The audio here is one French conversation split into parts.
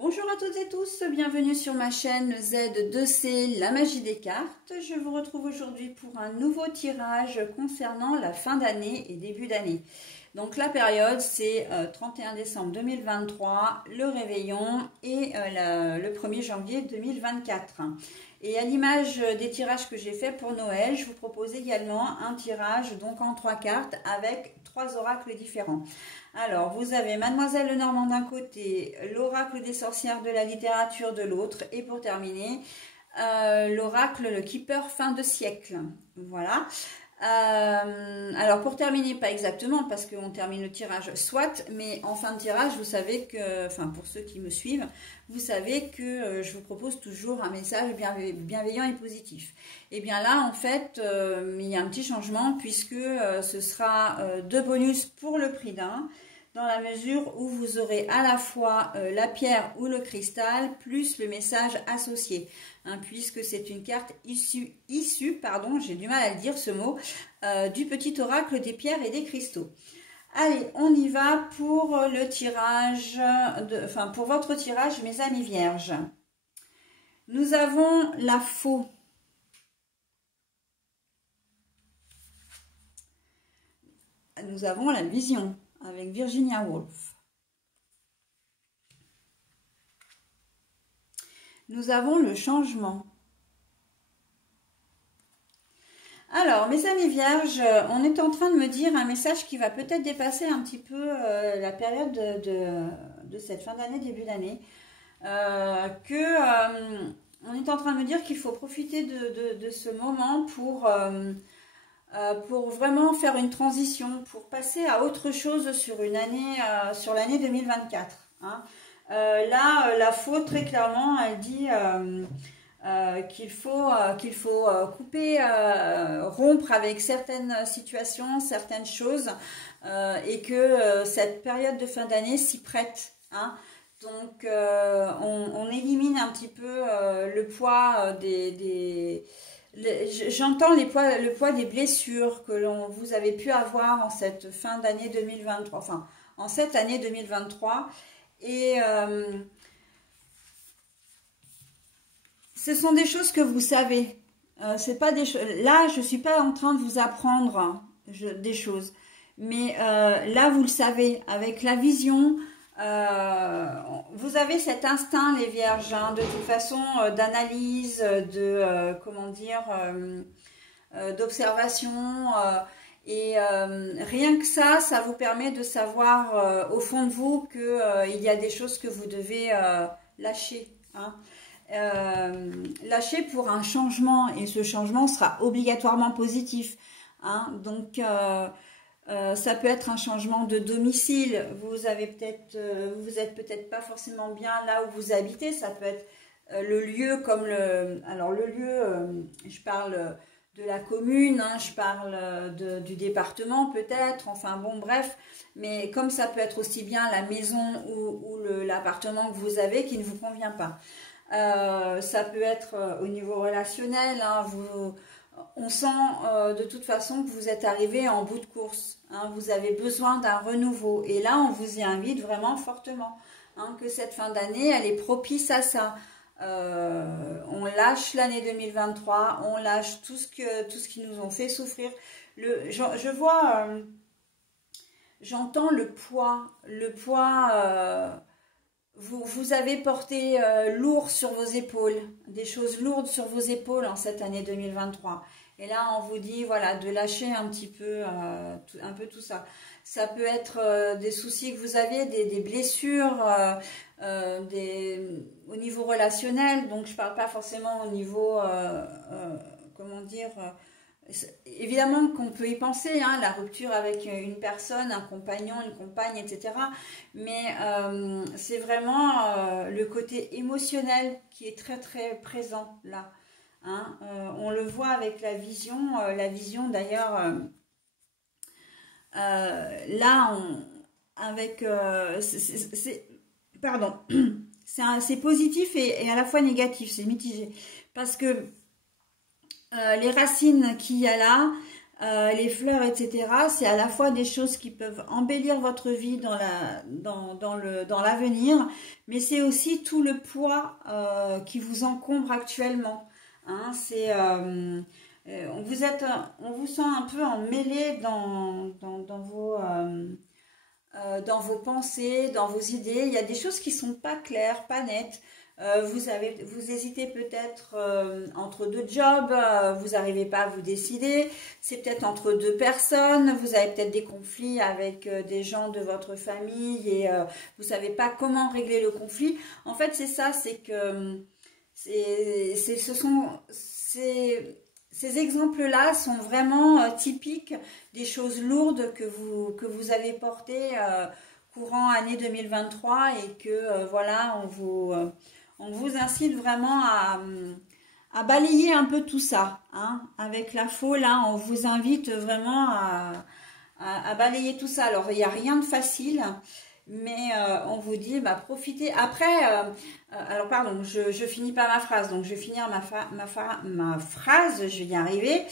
Bonjour à toutes et tous, bienvenue sur ma chaîne Z2C, la magie des cartes. Je vous retrouve aujourd'hui pour un nouveau tirage concernant la fin d'année et début d'année. Donc la période c'est 31 décembre 2023, le réveillon et le 1er janvier 2024. Et à l'image des tirages que j'ai fait pour Noël, je vous propose également un tirage donc en 3 cartes avec 3 oracles différents. Alors, vous avez Mademoiselle Lenormand d'un côté, l'oracle des sorcières de la littérature de l'autre, et pour terminer, l'oracle le Keeper fin de siècle. Voilà. Alors, pour terminer, pas exactement, parce qu'on termine le tirage soit, mais en fin de tirage, vous savez que, enfin, pour ceux qui me suivent, vous savez que je vous propose toujours un message bienveillant et positif. Et bien là, en fait, il y a un petit changement, puisque ce sera 2 bonus pour le prix d'un, dans la mesure où vous aurez à la fois la pierre ou le cristal, plus le message associé, hein, puisque c'est une carte issue, pardon, j'ai du mal à le dire ce mot, du petit oracle des pierres et des cristaux. Allez, on y va pour le tirage, pour votre tirage, mes amis vierges. Nous avons la faux. Nous avons la vision avec Virginia Woolf. Nous avons le changement. Alors, mes amis vierges, on est en train de me dire un message qui va peut-être dépasser un petit peu la période de cette fin d'année, début d'année. On est en train de me dire qu'il faut profiter de ce moment pour vraiment faire une transition, pour passer à autre chose sur une année, sur l'année 2024. Hein. Là, la faux, très clairement, elle dit qu'il faut couper, rompre avec certaines situations, certaines choses, et que cette période de fin d'année s'y prête. Hein. Donc, on élimine un petit peu le poids j'entends le poids des blessures que vous avez pu avoir en cette fin d'année 2023, enfin, en cette année 2023. Et ce sont des choses que vous savez. C'est pas des choses. Là, je suis pas en train de vous apprendre des choses. Mais là, vous le savez, avec la vision, vous avez cet instinct, les vierges, hein, de toute façon, d'analyse, comment dire, d'observation. Et rien que ça vous permet de savoir au fond de vous qu'il y a des choses que vous devez lâcher. Hein. Lâcher pour un changement, et ce changement sera obligatoirement positif. Hein. Donc, ça peut être un changement de domicile. Vous êtes peut-être pas forcément bien là où vous habitez. Ça peut être le lieu comme alors le lieu, je parle de la commune, hein, je parle du département peut-être. Enfin bon, bref. Mais comme ça peut être aussi bien la maison ou l'appartement que vous avez qui ne vous convient pas. Ça peut être au niveau relationnel. Hein, on sent de toute façon que vous êtes arrivé en bout de course. Hein, vous avez besoin d'un renouveau. Et là, on vous y invite vraiment fortement. Hein, que cette fin d'année, elle est propice à ça. On lâche l'année 2023. On lâche tout ce qui nous ont fait souffrir. Je vois, j'entends le poids. Le poids... Vous avez porté lourd sur vos épaules, des choses lourdes sur vos épaules en cette année 2023. Et là, on vous dit, voilà, de lâcher un petit peu, un peu tout ça. Ça peut être des soucis que vous avez, des blessures, au niveau relationnel. Donc, je ne parle pas forcément au niveau, comment dire... évidemment qu'on peut y penser, hein, la rupture avec une personne, un compagnon, une compagne, etc. Mais c'est vraiment le côté émotionnel qui est très très présent là. Hein. On le voit avec la vision d'ailleurs, là, pardon, c'est positif et à la fois négatif, c'est mitigé. Parce que les racines qu'il y a là, les fleurs, etc. C'est à la fois des choses qui peuvent embellir votre vie dans l'avenir, mais c'est aussi tout le poids qui vous encombre actuellement. Hein, on vous sent un peu emmêlé dans vos pensées, dans vos idées. Il y a des choses qui sont pas claires, pas nettes. Vous hésitez peut-être entre deux jobs, vous n'arrivez pas à vous décider. C'est peut-être entre deux personnes. Vous avez peut-être des conflits avec des gens de votre famille et vous savez pas comment régler le conflit. En fait, c'est ça, c'est que ces exemples-là sont vraiment typiques des choses lourdes que vous avez portées courant année 2023 et que voilà, on vous incite vraiment à balayer un peu tout ça. Hein. Avec la faux, là, on vous invite vraiment à balayer tout ça. Alors, il n'y a rien de facile. Mais on vous dit, bah, profitez. Après, alors pardon, je finis pas ma phrase, donc je vais finir ma phrase, je vais y arriver.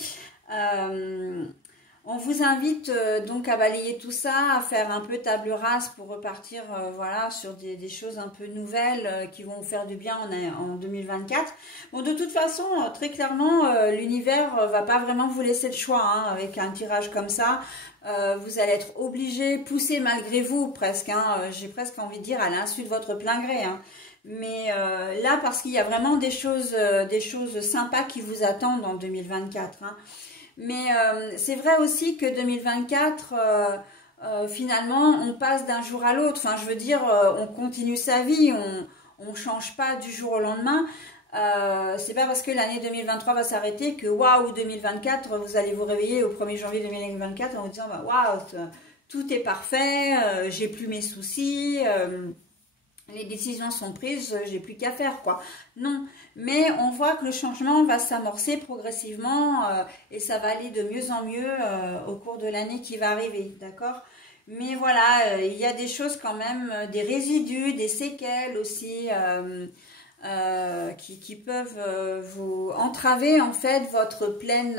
On vous invite donc à balayer tout ça, à faire un peu table rase pour repartir voilà, sur des choses un peu nouvelles qui vont vous faire du bien en 2024. Bon, de toute façon, très clairement, l'univers va pas vraiment vous laisser le choix hein, avec un tirage comme ça. Vous allez être obligé, poussé malgré vous presque, hein, j'ai presque envie de dire à l'insu de votre plein gré. Hein. Mais là, parce qu'il y a vraiment des choses sympas qui vous attendent en 2024. Hein. Mais c'est vrai aussi que 2024, finalement, on passe d'un jour à l'autre. Enfin, je veux dire, on continue sa vie, on change pas du jour au lendemain. C'est pas parce que l'année 2023 va s'arrêter que waouh 2024 vous allez vous réveiller au 1er janvier 2024 en vous disant bah, waouh tout est parfait, j'ai plus mes soucis, les décisions sont prises, j'ai plus qu'à faire quoi. Non, mais on voit que le changement va s'amorcer progressivement et ça va aller de mieux en mieux au cours de l'année qui va arriver, d'accord? Mais voilà, il y a des choses quand même, des résidus, des séquelles aussi qui peuvent vous entraver en fait votre pleine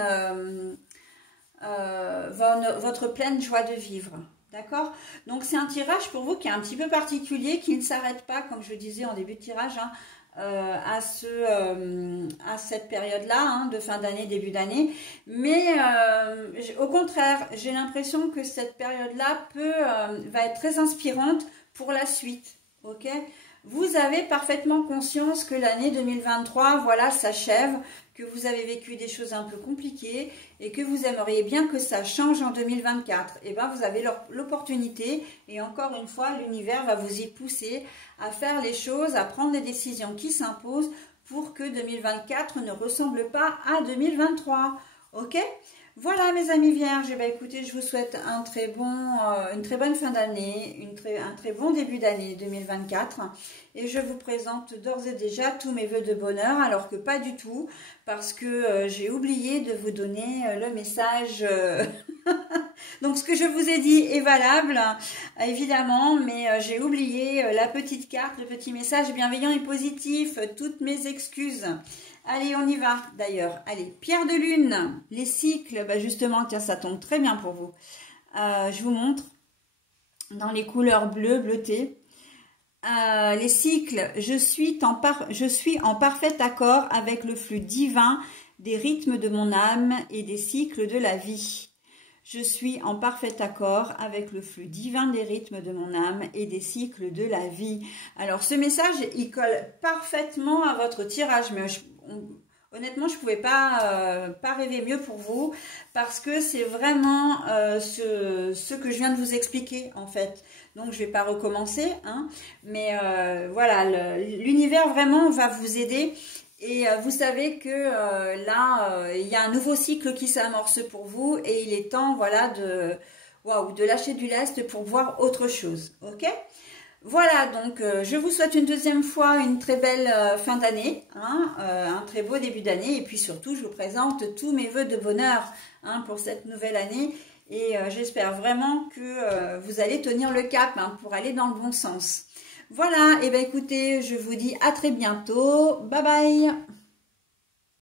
joie de vivre. D'accord? Donc c'est un tirage pour vous qui est un petit peu particulier, qui ne s'arrête pas, comme je le disais en début de tirage, hein, à cette période-là, hein, de fin d'année, début d'année. Mais au contraire, j'ai l'impression que cette période-là va être très inspirante pour la suite. Ok? Vous avez parfaitement conscience que l'année 2023, voilà, s'achève, que vous avez vécu des choses un peu compliquées et que vous aimeriez bien que ça change en 2024. Et bien, vous avez l'opportunité et encore une fois, l'univers va vous y pousser à faire les choses, à prendre les décisions qui s'imposent pour que 2024 ne ressemble pas à 2023. Ok ? Voilà mes amis vierges, bah, écoutez, je vous souhaite une très bonne fin d'année, un très bon début d'année 2024 et je vous présente d'ores et déjà tous mes vœux de bonheur alors que pas du tout parce que j'ai oublié de vous donner le message. Donc ce que je vous ai dit est valable évidemment mais j'ai oublié la petite carte, le petit message bienveillant et positif, toutes mes excuses. Allez, on y va d'ailleurs. Allez, pierre de lune, les cycles, bah justement, tiens, ça tombe très bien pour vous. Je vous montre dans les couleurs bleues, bleutées. Les cycles, je suis en parfait accord avec le flux divin des rythmes de mon âme et des cycles de la vie. Je suis en parfait accord avec le flux divin des rythmes de mon âme et des cycles de la vie. Alors, ce message, il colle parfaitement à votre tirage, mais honnêtement, je ne pouvais pas rêver mieux pour vous parce que c'est vraiment ce que je viens de vous expliquer, en fait. Donc, je ne vais pas recommencer, hein, mais voilà, l'univers vraiment va vous aider. Et vous savez que là, il y a un nouveau cycle qui s'amorce pour vous et il est temps, voilà, de lâcher du lest pour voir autre chose, ok? Voilà, donc je vous souhaite une deuxième fois une très belle fin d'année, hein, un très beau début d'année et puis surtout, je vous présente tous mes vœux de bonheur hein, pour cette nouvelle année et j'espère vraiment que vous allez tenir le cap hein, pour aller dans le bon sens. Voilà, et bien écoutez, je vous dis à très bientôt. Bye bye!